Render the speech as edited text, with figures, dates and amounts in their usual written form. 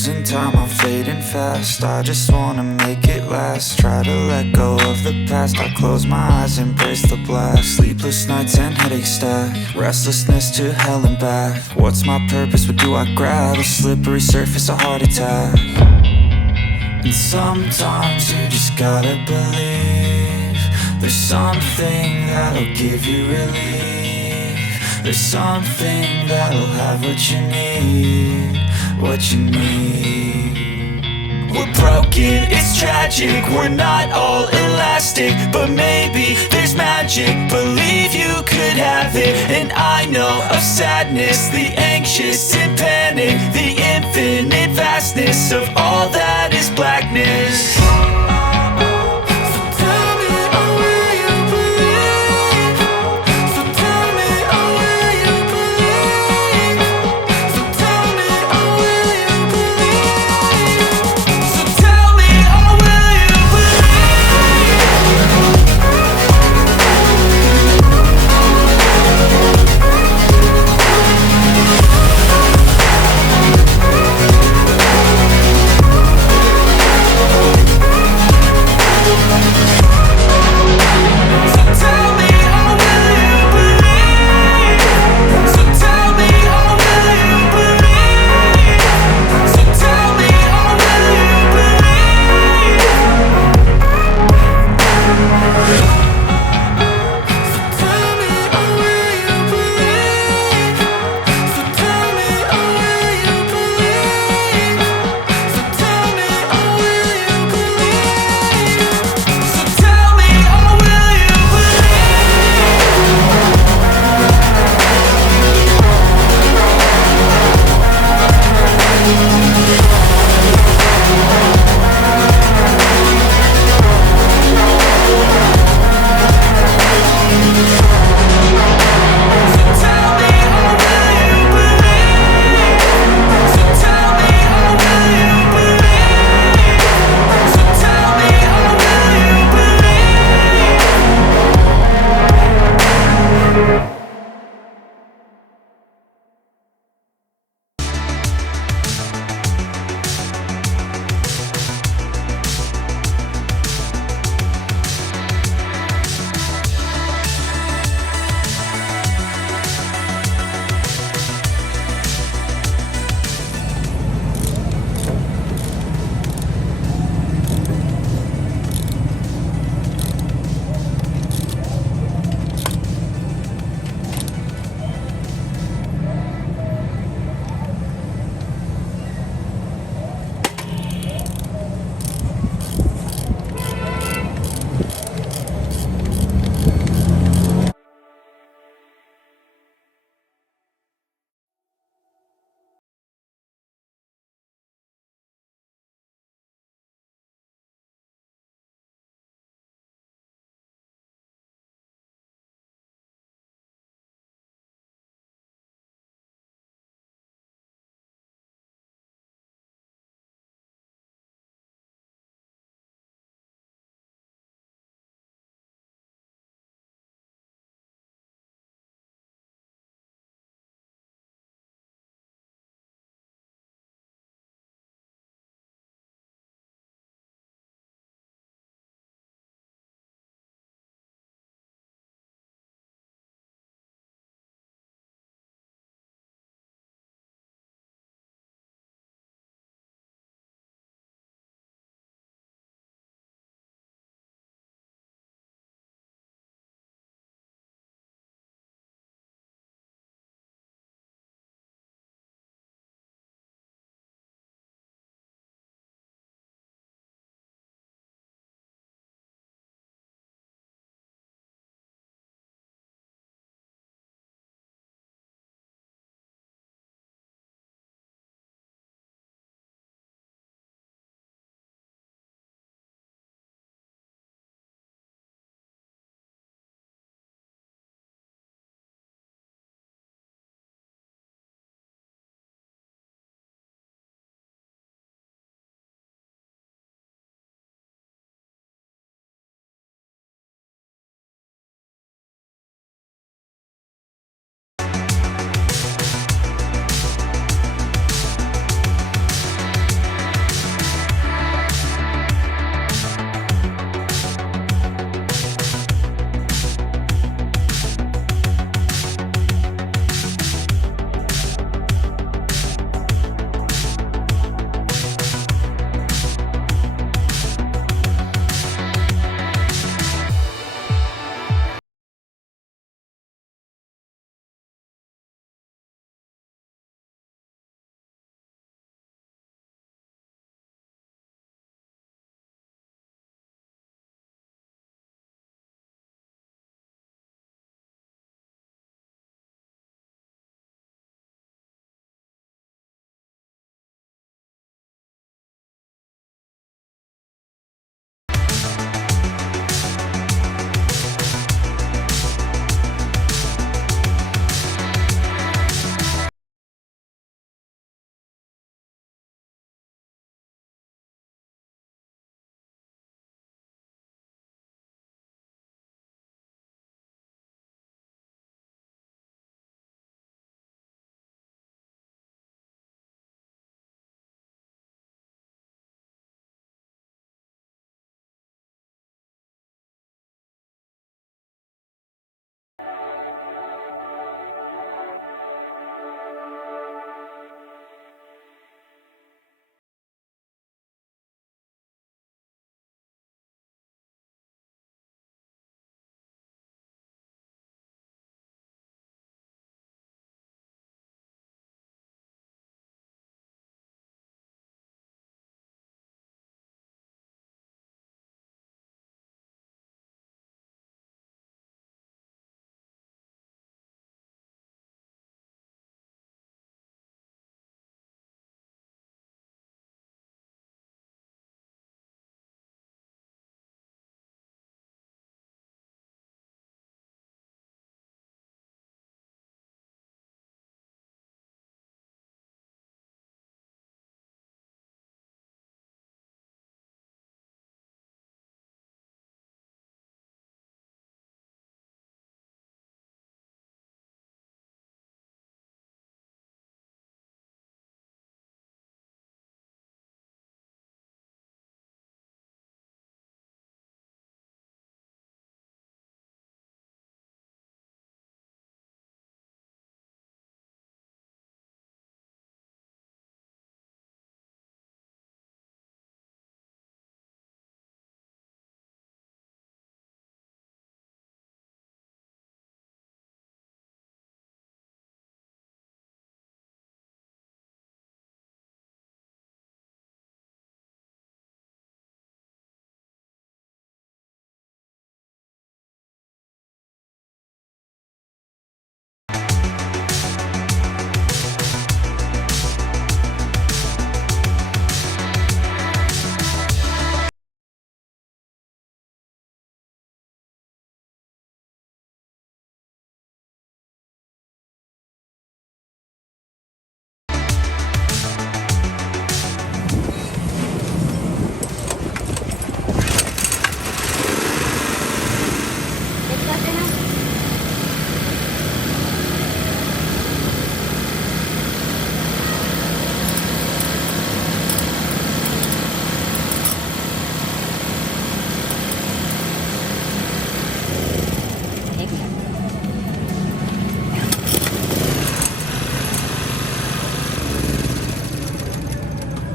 losing time, I'm fading fast. I just wanna make it last. Try to let go of the past. I close my eyes, embrace the blast. Sleepless nights and headaches stack. Restlessness to hell and back. What's my purpose, what do I grab? A slippery surface, a heart attack. And sometimes you just gotta believe there's something that'll give you relief. There's something that'll have what you need, what you need. We're broken, it's tragic, we're not all elastic, but maybe there's magic. Believe you could have it. And I know of sadness, the anxious and panic, the infinite vastness of all that is blackness.